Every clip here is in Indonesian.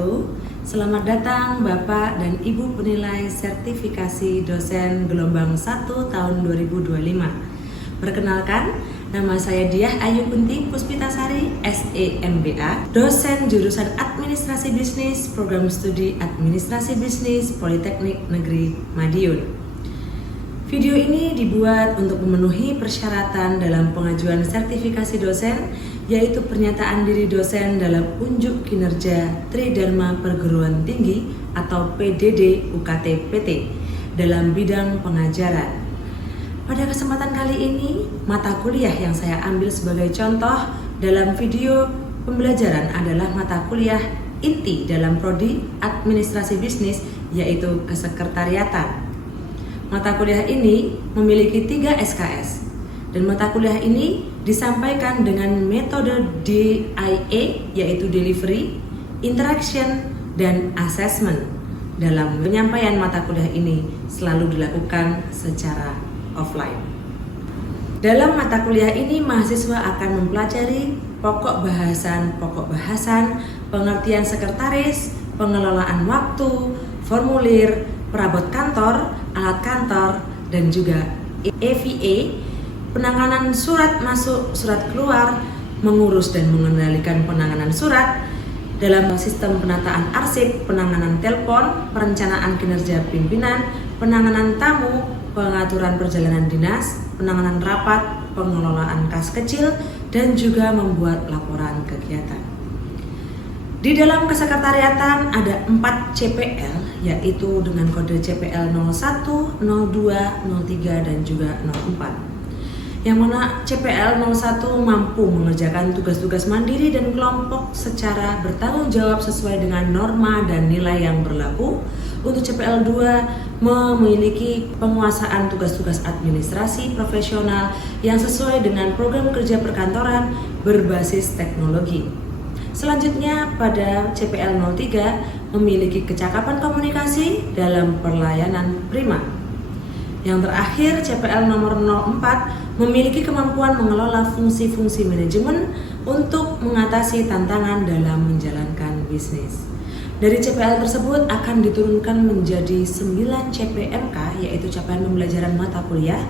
wabarakatuh. Selamat datang Bapak dan Ibu penilai sertifikasi dosen gelombang 1 tahun 2025. Perkenalkan, nama saya Diah Ayu Kunti Puspitasari, SEMBA, dosen jurusan Administrasi Bisnis, Program Studi Administrasi Bisnis, Politeknik Negeri Madiun. Video ini dibuat untuk memenuhi persyaratan dalam pengajuan sertifikasi dosen, yaitu pernyataan diri dosen dalam unjuk kinerja Tridharma Perguruan Tinggi atau PDD UKT PT dalam bidang pengajaran. Pada kesempatan kali ini, mata kuliah yang saya ambil sebagai contoh dalam video pembelajaran adalah mata kuliah inti dalam prodi Administrasi Bisnis, yaitu Kesekretariatan. Mata kuliah ini memiliki 3 SKS dan mata kuliah ini disampaikan dengan metode DIA, yaitu Delivery, Interaction, dan Assessment. Dalam penyampaian mata kuliah ini selalu dilakukan secara offline. Dalam mata kuliah ini mahasiswa akan mempelajari pokok bahasan, pengertian sekretaris, pengelolaan waktu, formulir, perabot kantor, alat kantor, dan juga EVA, penanganan surat masuk, surat keluar, mengurus dan mengendalikan penanganan surat, dalam sistem penataan arsip, penanganan telepon, perencanaan kinerja pimpinan, penanganan tamu, pengaturan perjalanan dinas, penanganan rapat, pengelolaan kas kecil, dan juga membuat laporan kegiatan. Di dalam kesekretariatan ada 4 CPL, yaitu dengan kode CPL 01, 02, 03, dan juga 04. Yang mana CPL 01 mampu mengerjakan tugas-tugas mandiri dan kelompok secara bertanggung jawab sesuai dengan norma dan nilai yang berlaku. Untuk CPL 2 memiliki penguasaan tugas-tugas administrasi profesional yang sesuai dengan program kerja perkantoran berbasis teknologi. Selanjutnya pada CPL 03 memiliki kecakapan komunikasi dalam pelayanan prima. Yang terakhir CPL nomor 04 memiliki kemampuan mengelola fungsi-fungsi manajemen untuk mengatasi tantangan dalam menjalankan bisnis. Dari CPL tersebut akan diturunkan menjadi 9 CPMK, yaitu capaian pembelajaran mata kuliah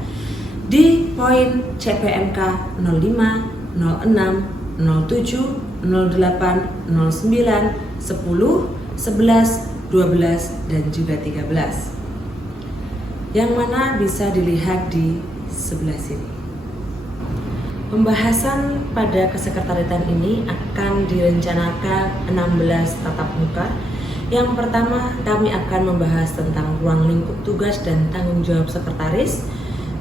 di poin CPMK 05, 06, 07, 08, 09, 10, 11, 12, dan juga 13. Yang mana bisa dilihat di sebelah sini. Pembahasan pada kesekretariatan ini akan direncanakan 16 tatap muka. Yang pertama, kami akan membahas tentang ruang lingkup tugas dan tanggung jawab sekretaris.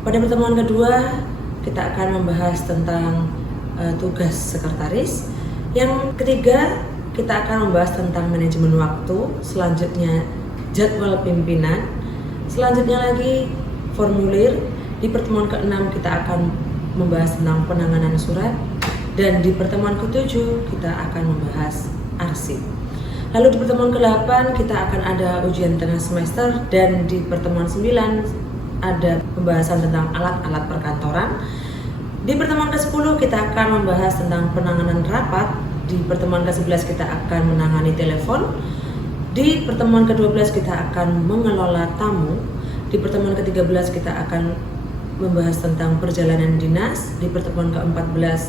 Pada pertemuan kedua, kita akan membahas tentang tugas sekretaris. Yang ketiga, kita akan membahas tentang manajemen waktu. Selanjutnya, jadwal pimpinan. Selanjutnya lagi, formulir. Di pertemuan ke-6 kita akan membahas tentang penanganan surat, dan di pertemuan ke-7 kita akan membahas arsip. Lalu di pertemuan ke-8 kita akan ada ujian tengah semester, dan di pertemuan 9 ada pembahasan tentang alat-alat perkantoran. Di pertemuan ke-10 kita akan membahas tentang penanganan rapat. Di pertemuan ke-11 kita akan menangani telepon. Di pertemuan ke-12 kita akan mengelola tamu. Di pertemuan ke-13 kita akan membahas tentang perjalanan dinas. Di pertemuan ke-14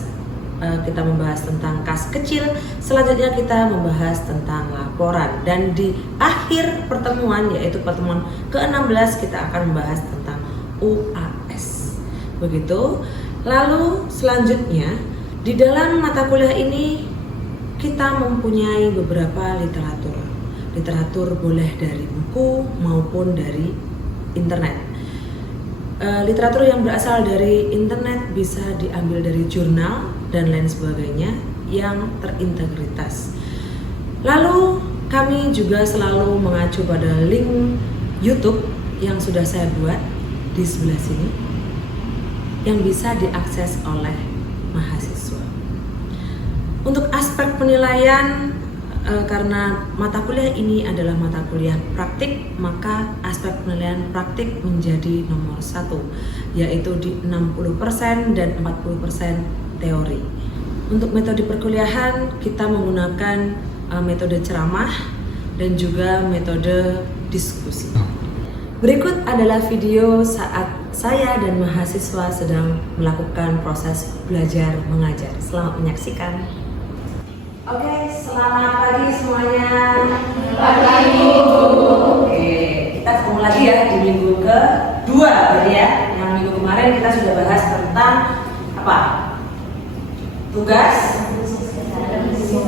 kita membahas tentang kas kecil. Selanjutnya kita membahas tentang laporan. Dan di akhir pertemuan, yaitu pertemuan ke-16, kita akan membahas tentang UAS. Begitu. Lalu selanjutnya, di dalam mata kuliah ini kita mempunyai beberapa literatur. Literatur boleh dari buku maupun dari internet. Literatur yang berasal dari internet bisa diambil dari jurnal dan lain sebagainya yang terintegritas. Lalu kami juga selalu mengacu pada link YouTube yang sudah saya buat di sebelah sini, yang bisa diakses oleh mahasiswa. Untuk aspek penilaian, karena mata kuliah ini adalah mata kuliah praktik, maka aspek penilaian praktik menjadi nomor 1, yaitu di 60% dan 40% teori. Untuk metode perkuliahan kita menggunakan metode ceramah dan juga metode diskusi. Berikut adalah video saat saya dan mahasiswa sedang melakukan proses belajar mengajar. Selamat menyaksikan. Oke, selamat pagi semuanya. Pagi, Bu. Oke, kita ketemu lagi ya di minggu kedua berarti ya. Yang minggu kemarin kita sudah bahas tentang apa? Tugas dan fungsi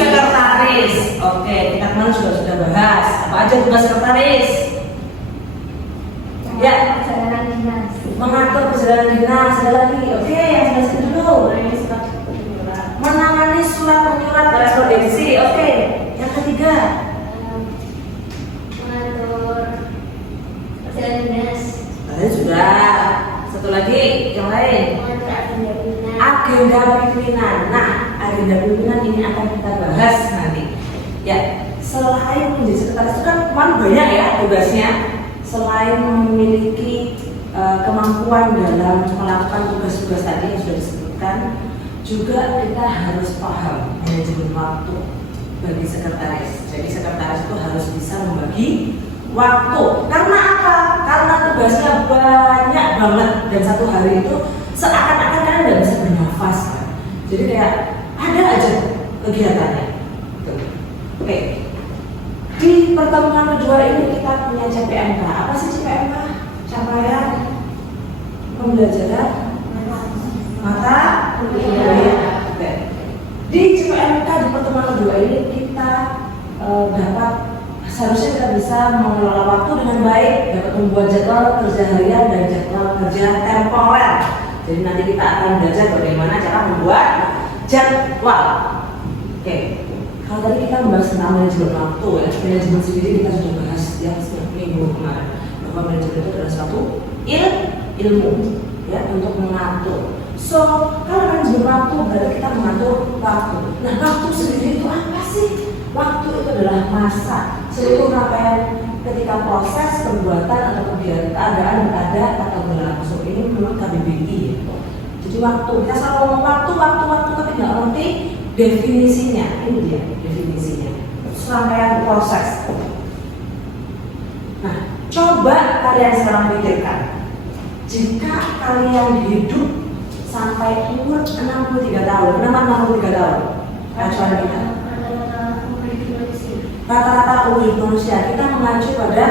sekretaris. Oke, kita kemarin sudah bahas apa aja tugas sekretaris. Ya, mengatur perjalanan dinas. Ada lagi. Oke, yang sudah dulu. Menangani surat menyurat korespondensi. Oke, yang ketiga. Mengatur perjalanan dinas. Tadi sudah. Satu lagi, yang lain. Mengatur agenda pimpinan. Agenda pimpinan. Nah, agenda pimpinan ini akan kita bahas nanti. Ya, selain menjadi sekretaris itu kan kemarin banyak ya tugasnya. Selain memiliki kemampuan dalam melakukan tugas-tugas tadi yang sudah disebutkan, juga kita harus paham manajemen waktu bagi sekretaris. Jadi sekretaris itu harus bisa membagi waktu. Karena apa? Karena tugasnya banyak banget dan satu hari itu seakan-akan kalian nggak bisa bernafas kan? Jadi kayak ada aja kegiatannya. Oke. Di pertemuan kedua ini kita punya CPMK. Apa sih CPMK? Capaian pembelajaran mata kuliah. Di CPMK di pertemuan kedua ini kita seharusnya kita bisa mengelola waktu dengan baik, dapat membuat jadwal kerja harian dan jadwal kerja temporer. Jadi nanti kita akan belajar bagaimana cara membuat jadwal. Oke. Kalau tadi kita membahas tentang manajemen waktu ya, manajemen sendiri kita sudah bahas ya minggu kemarin bahwa manajemen itu adalah suatu ilmu ya untuk mengatur. So kalau manajemen waktu berarti kita mengatur waktu. Nah waktu sendiri itu apa sih? Waktu itu adalah masa seluruh rangkaian ketika proses pembuatan atau keadaan berada atau berlangsung. Ini menurut KBBI ya. Jadi waktu kita selalu ngomong waktu tapi nggak ngerti definisinya. Ini dia definisinya. Serangkaian proses. Nah, coba kalian sekarang pikirkan. Jika kalian hidup sampai umur 63 tahun, kenapa 63 tahun? Acuan kita. Rata-rata umur manusia kita mengacu pada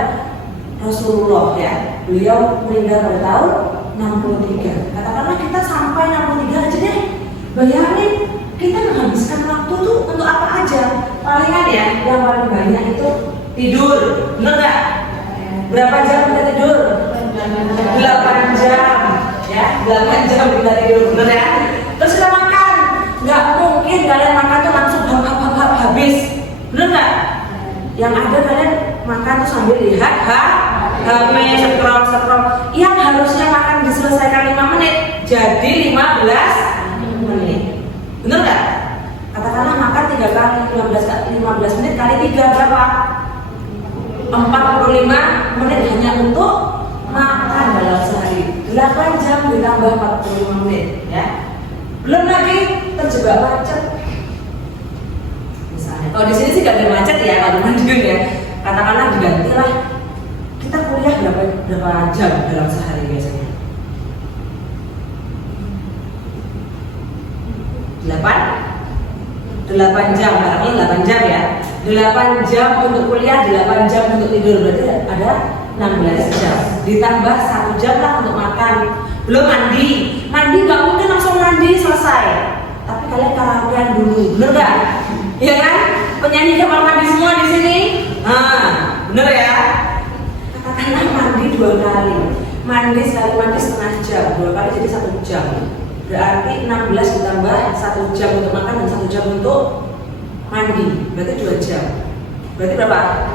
Rasulullah ya. Beliau meninggal pada tahun 63. Katakanlah kita sampai 63 aja deh. Bayangin kita menghabiskan waktu tuh untuk apa aja? Palingan ya, yang paling banyak itu tidur, bener nggak? Berapa jam kita tidur? 8 jam, ya 8 jam kita tidur, bener ya? Terus kita makan, nggak mungkin kalian makan tuh langsung habis, bener nggak? Yang ada kalian makan tuh sambil lihat HP, scroll. Yang harusnya makan diselesaikan 5 menit, jadi 15 menit. Bener nggak? Katakanlah makan 3 kali 15 menit kali 3 berapa? 45 menit hanya untuk makan dalam sehari. 8 jam ditambah 45 menit ya. Belum lagi terjebak macet. Misalnya, kalau di sini sih gak ada macet ya, kalau di Madiun ya. Katakanlah digantilah. Kita kuliah berapa jam dalam sehari biasanya? 8 jam, barangkali 8 jam ya. 8 jam untuk kuliah, 8 jam untuk tidur, berarti ada 16 jam. Ditambah 1 jam lah untuk makan. Belum mandi nggak mungkin langsung mandi selesai. Tapi kalian karaokean dulu, bener nggak? Iya kan? Penyanyi kamar mandi semua di sini. Bener ya? Katakanlah mandi 2 kali. Mandi sekali mandi setengah jam, 2 kali jadi 1 jam. Berarti 16 ditambah 1 jam untuk makan dan 1 jam untuk mandi, berarti 2 jam. Berarti berapa?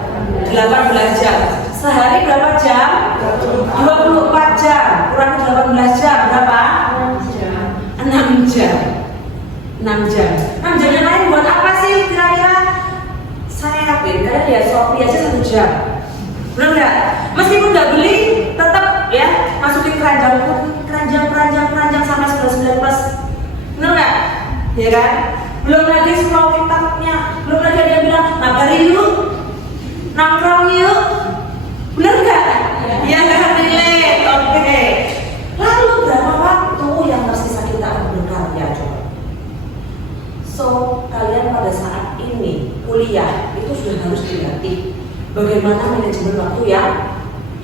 18 jam. Sehari berapa jam? 24 jam. Kurang 18 jam berapa? 6 jam. 6 jam. 6 jam yang lain buat apa sih kira-kira? Saya yakin kalian lihat Shopee aja 1 jam. Benar nggak? Meskipun nggak beli, tetap ya masukin keranjang sampai 99 plus. Benar nggak? Ya kan? belum lagi scroll TikToknya, belum lagi ada yang bilang mabari yuk, nongkrong yuk, bener nggak? Ya nggak relate, oke. Lalu berapa waktu yang tersisa kita untuk berkarya coba? So kalian pada saat ini kuliah itu sudah harus dilatih bagaimana manajemen waktu yang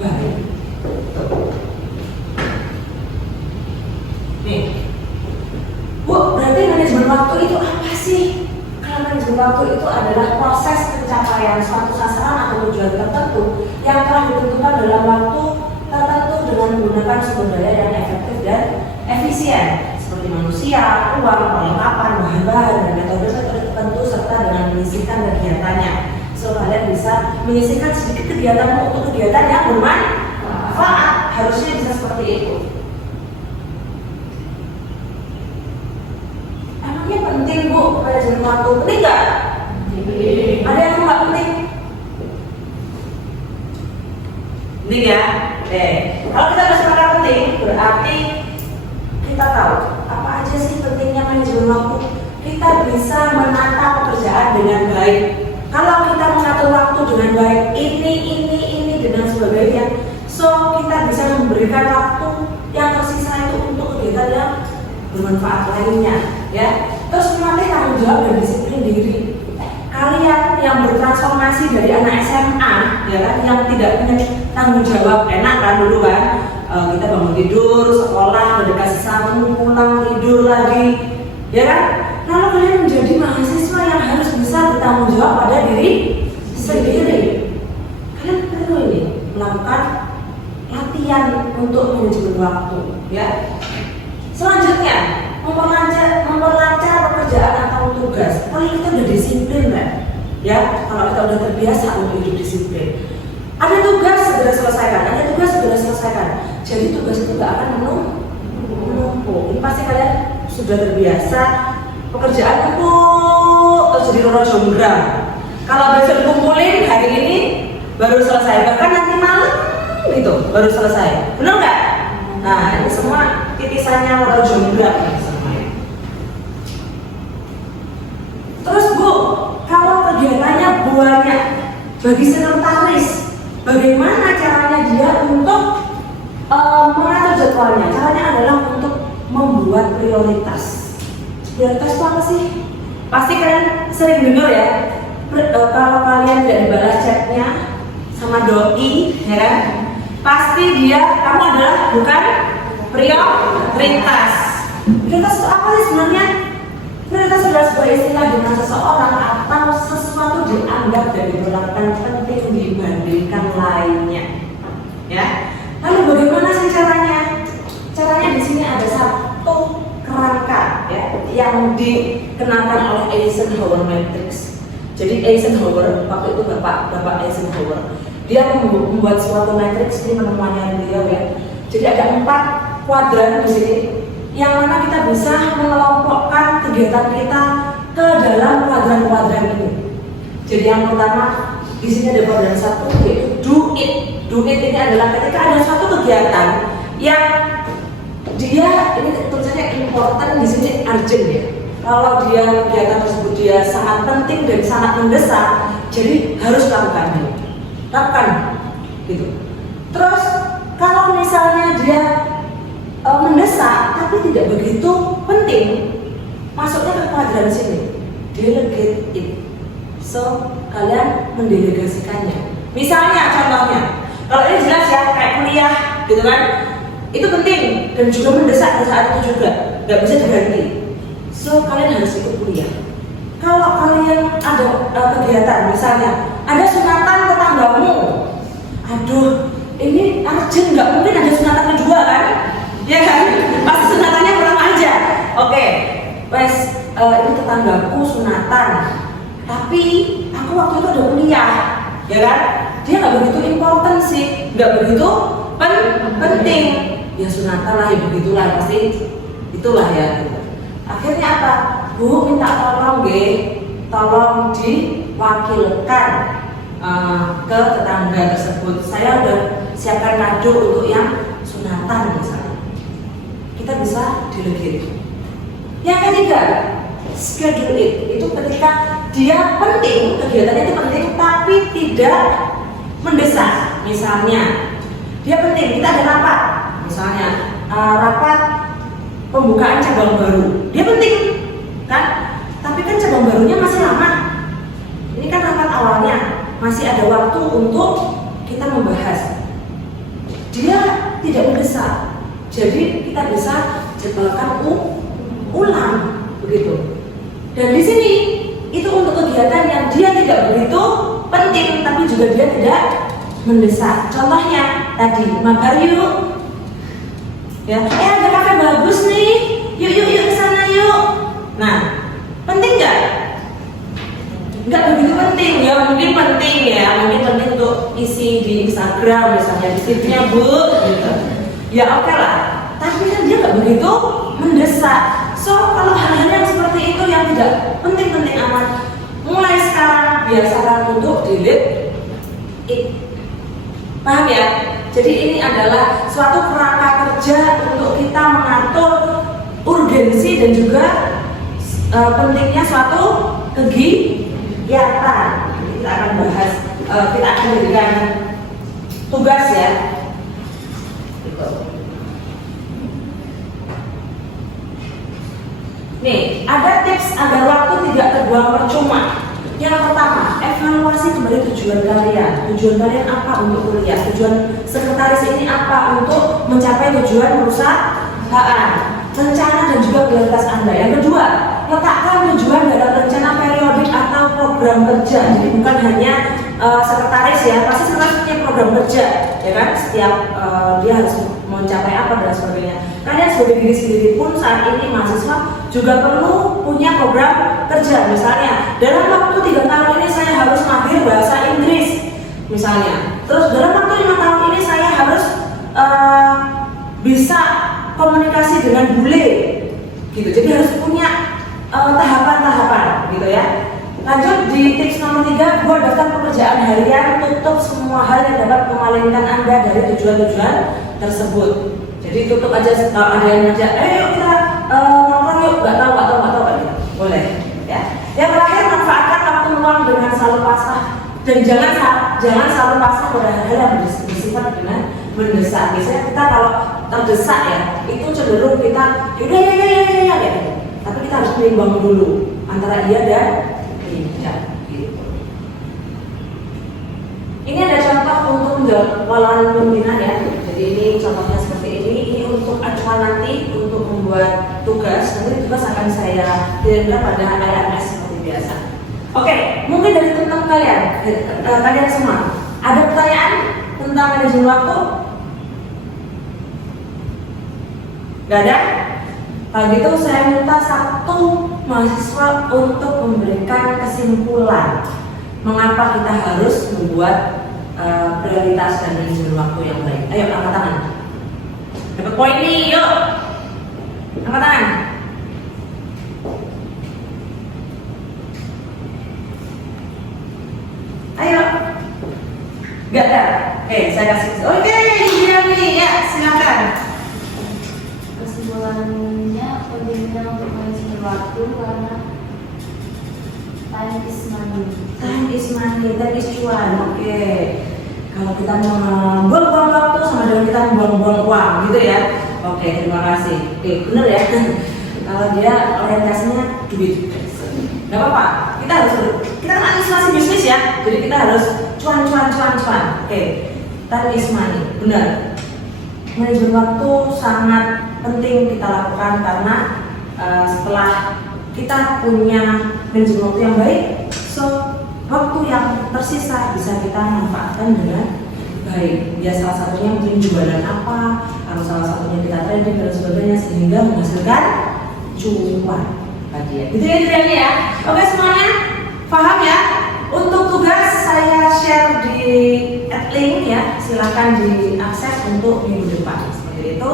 baik. Nih, Bu, berarti manajemen waktu itu apa sih? Kalau manajemen waktu itu adalah proses pencapaian suatu sasaran atau tujuan tertentu yang telah ditentukan dalam waktu tertentu dengan menggunakan sumber daya yang efektif dan efisien seperti manusia, uang, perlengkapan, bahan-bahan, dan metode-metode tertentu serta dengan menyisihkan kegiatannya. So kalian bisa menyisihkan sedikit kegiatanmu untuk kegiatan yang bermanfaat. Harusnya bisa seperti itu. Emangnya penting Bu manajemen waktu? Penting nggak? Ada yang nggak penting? Penting ya? Kalau kita bersepakat penting, berarti kita tahu apa aja sih pentingnya manajemen waktu. Kita bisa menata pekerjaan dengan baik. Kalau kita mengatur waktu dengan baik, ini dengan sebagainya, so kita bisa memberikan waktu yang tersisa itu untuk kegiatan yang bermanfaat lainnya, ya. Terus melatih tanggung jawab dan disiplin diri. Kalian yang bertransformasi dari anak SMA, ya kan, yang tidak punya tanggung jawab, enak kan dulu kan, kita bangun tidur, sekolah, dikasih sapu, pulang tidur lagi, ya kan. Lalu kalian menjadi mahasiswa yang harus bisa bertanggung jawab pada diri sendiri. Kalian perlu ini melakukan latihan untuk manajemen waktu, ya. Selanjutnya, memperlancar pekerjaan atau tugas. Kalau kita udah disiplin kan, ya. Kalau kita udah terbiasa untuk hidup disiplin. Ada tugas segera selesaikan, ada tugas segera selesaikan. Jadi tugas itu gak akan menumpuk. Ini pasti kalian sudah terbiasa. Pekerjaan itu terjadi rono jonggrang. Kalau besok dikumpulin hari ini baru selesai, bahkan nanti malam itu baru selesai. Benar nggak? Nah ini semua titisannya rono jonggrang semuanya. Terus Bu, kalau kegiatannya banyak bagi sekretaris, bagaimana caranya dia untuk mengatur jadwalnya? Caranya adalah untuk membuat prioritas. Prioritas itu apa sih? Pasti kalian sering dengar ya. Kalau kalian tidak dibalas chatnya sama doi, ya kan? Pasti dia, kamu adalah bukan prioritas. Prioritas itu apa sih sebenarnya? Prioritas adalah sebuah istilah dengan seseorang atau sesuatu dianggap dan diperlakukan penting dibandingkan lainnya. Ya. Lalu bagaimana sih caranya? Caranya di sini ada satu kerangka ya, yang dikenakan oleh Eisenhower Matrix. Jadi Eisenhower, waktu itu Bapak Eisenhower, dia membuat suatu matrix, ini penemuannya beliau ya. Jadi ada 4 kuadran di sini, yang mana kita bisa mengelompokkan kegiatan kita ke dalam kuadran-kuadran ini. Jadi yang pertama di sini ada kuadran 1 yaitu do it. Do it ini adalah ketika ada suatu kegiatan yang dia ini tulisannya important, di sini urgent ya. Kalau dia kegiatan tersebut dia sangat penting dan sangat mendesak, jadi harus lakukan gitu. Terus kalau misalnya dia mendesak tapi tidak begitu penting, masuknya ke kuadran sini, delegate it. So kalian mendelegasikannya. Misalnya contohnya, kalau ini jelas ya kayak kuliah gitu kan, itu penting dan juga mendesak pada saat itu juga, nggak bisa diganti. So kalian harus ikut kuliah. Kalau kalian ada kegiatan, misalnya ada sunatan tetanggamu, aduh ini urgent, nggak mungkin ada sunatan kedua kan? Ya kan? Pasti sunatannya pertama aja. Oke, wes ini tetanggaku sunatan, tapi aku waktu itu ada kuliah, ya kan? Dia nggak begitu important sih, nggak begitu penting. Ya sunatan lah, ya begitulah pasti itulah ya. Akhirnya apa? Bu minta tolong tolong diwakilkan ke tetangga tersebut. Saya udah siapkan kado untuk yang sunatan misalnya. Kita bisa delegate. Yang ketiga, schedule it. Itu ketika dia penting, kegiatannya itu penting tapi tidak mendesak. Misalnya dia penting, kita ada rapat, misalnya rapat pembukaan cabang baru, dia penting kan, tapi kan cabang barunya masih lama. Ini kan rapat awalnya, masih ada waktu untuk kita membahas. Dia tidak mendesak, jadi kita bisa jadwalkan ulang begitu. Dan di sini itu untuk kegiatan yang dia tidak begitu penting, tapi juga dia tidak mendesak. Contohnya tadi mabar yuk, ya, ada kafe bagus nih, yuk ke sana yuk. Nah, penting nggak? Nggak begitu penting, ya mungkin penting untuk isi di Instagram misalnya, di feed-nya bu, gitu. Ya oke lah, tapi kan dia nggak begitu mendesak. So kalau hal-hal yang seperti itu yang tidak penting-penting amat, mulai sekarang biasakan untuk delete it. Paham ya? Jadi ini adalah suatu kerangka kerja untuk kita mengatur urgensi dan juga pentingnya suatu kegiatan. Kita akan bahas, kita akan berikan tugas ya. Nih, ada tips agar waktu tidak terbuang percuma. Yang pertama, evaluasi kembali tujuan kalian. Tujuan kalian apa untuk kuliah? Tujuan sekretaris ini apa untuk mencapai tujuan perusahaan? Rencana dan juga prioritas Anda. Yang kedua, letakkan tujuan dalam rencana periodik atau program kerja. Jadi bukan hanya sekretaris ya, pasti sekretaris punya program kerja, ya kan? Setiap dia harus mencapai apa dan sebagainya. Kalian sebagai diri sendiri pun saat ini mahasiswa juga perlu punya program kerja. Misalnya, dalam waktu 3 tahun ini saya harus mahir bahasa Inggris, misalnya. Terus dalam waktu 5 tahun ini saya harus bisa komunikasi dengan bule, gitu. Jadi harus punya tahapan-tahapan, gitu ya. Lanjut di tips nomor 3, buat daftar pekerjaan harian, tutup semua hal yang dapat memalingkan Anda dari tujuan-tujuan tersebut. Jadi tutup aja, ada yang ngajak, yuk kita nongkrong yuk, nggak tahu, boleh. Ya. Yang terakhir, manfaatkan waktu luang dengan selalu pasrah dan jangan selalu pasrah pada hal yang bersifat dengan mendesak. Biasanya kita kalau terdesak ya, itu cenderung kita, yaudah ya, tapi kita harus menimbang dulu antara iya dan tidak. Gitu. Ini ada contoh untuk penjadwalan pimpinan ya. Jadi ini contohnya seperti ini. Ini untuk acuan nanti untuk membuat tugas. Nanti tugas akan saya kirimkan pada IMS seperti biasa. Oke, mungkin dari teman-teman kalian semua ada pertanyaan tentang manajemen waktu? Gak ada? Kalau gitu saya minta satu mahasiswa untuk memberikan kesimpulan mengapa kita harus membuat prioritas dan manajemen waktu yang baik. Ayo angkat tangan. Dapat poin nih, yuk. Angkat tangan. Ayo. Gak ada? Oke, saya kasih. Oke, ini nih ya, silakan. Kesimpulannya pentingnya untuk manajemen waktu karena time is money. Time is money, time is cuan. Oke. Kalau kita membuang-buang waktu sama dengan kita membuang-buang uang, gitu ya. Oke, terima kasih. Oke, bener ya. Kalau dia orientasinya duit, nggak apa-apa. Kita kan administrasi bisnis ya. Jadi kita harus cuan. Oke, time is money, benar. Manajemen waktu sangat penting kita lakukan karena setelah kita punya manajemen waktu yang baik, so waktu yang tersisa bisa kita manfaatkan dengan baik. Ya salah satunya mungkin jualan apa, atau salah satunya kita trading dan sebagainya sehingga menghasilkan cuan tadi ya. Gitu ya. Oke semuanya paham ya? Untuk tugas saya share di link ya, silakan diakses untuk minggu depan seperti itu.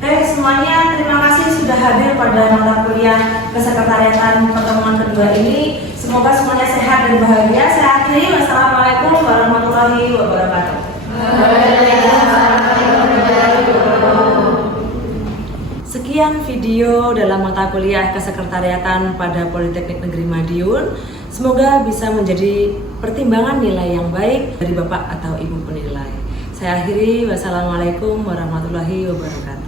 Oke semuanya, terima kasih sudah hadir pada mata kuliah kesekretariatan pertemuan kedua ini. Semoga semuanya sehat dan bahagia. Saya akhiri. Wassalamualaikum warahmatullahi wabarakatuh. Sekian. Sekian video dalam mata kuliah Kesekretariatan pada Politeknik Negeri Madiun. Semoga bisa menjadi pertimbangan nilai yang baik dari Bapak atau Ibu penilai. Saya akhiri, wassalamualaikum warahmatullahi wabarakatuh.